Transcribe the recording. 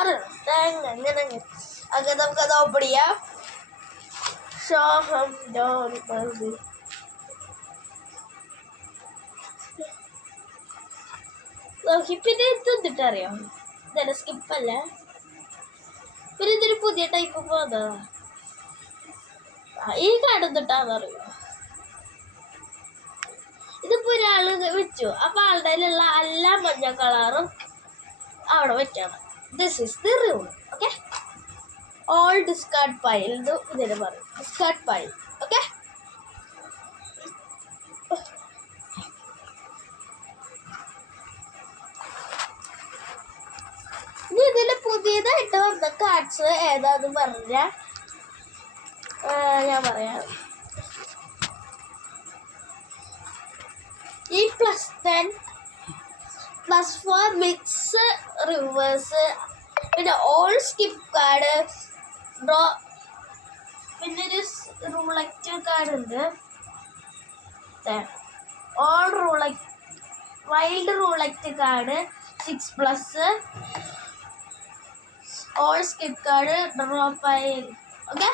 അങ്ങനെ അങ്ങനെ നമുക്കത് ഓപ്പൺ ചെയ്യാം. ഷോഹം ഡോൺ നോക്കി. പിന്നെ ഇത് അറിയാം, ഇതന്നെ സ്കിപ്പല്ല. പിന്നെ ഇതൊരു പുതിയ ടൈപ്പ് പോകുന്നതാ. ഈ കാർഡ് എന്തിട്ടാന്നറിയോ? ഇതിപ്പോ ഒരാള് വെച്ചു, അപ്പൊ ആളുടെ കയ്യിലുള്ള എല്ലാ മഞ്ഞ കളറും അവിടെ വെക്കണം. This is the rule. Okay, all discard pile ഇതിന് പറയും, ഡിസ്കാർഡ് പൈൽ. ഓക്കെ, ഇനി ഇതിൽ പുതിയതായിട്ട് വന്ന കാർഡ്സ് ഏതാന്ന് പറഞ്ഞാൽ ഞാൻ പറയാം. ഈ +10 +4 മിക്സ് റിവേഴ്സ്, പിന്നെ ഓൾ സ്കിപ്പ് കാർഡ്, ഡ്രോ, പിന്നെ ഒരു റൂളക്റ്റ് കാർഡ് ഉണ്ട്. All wild roulette card 6+, all skip card, draw pile. Okay.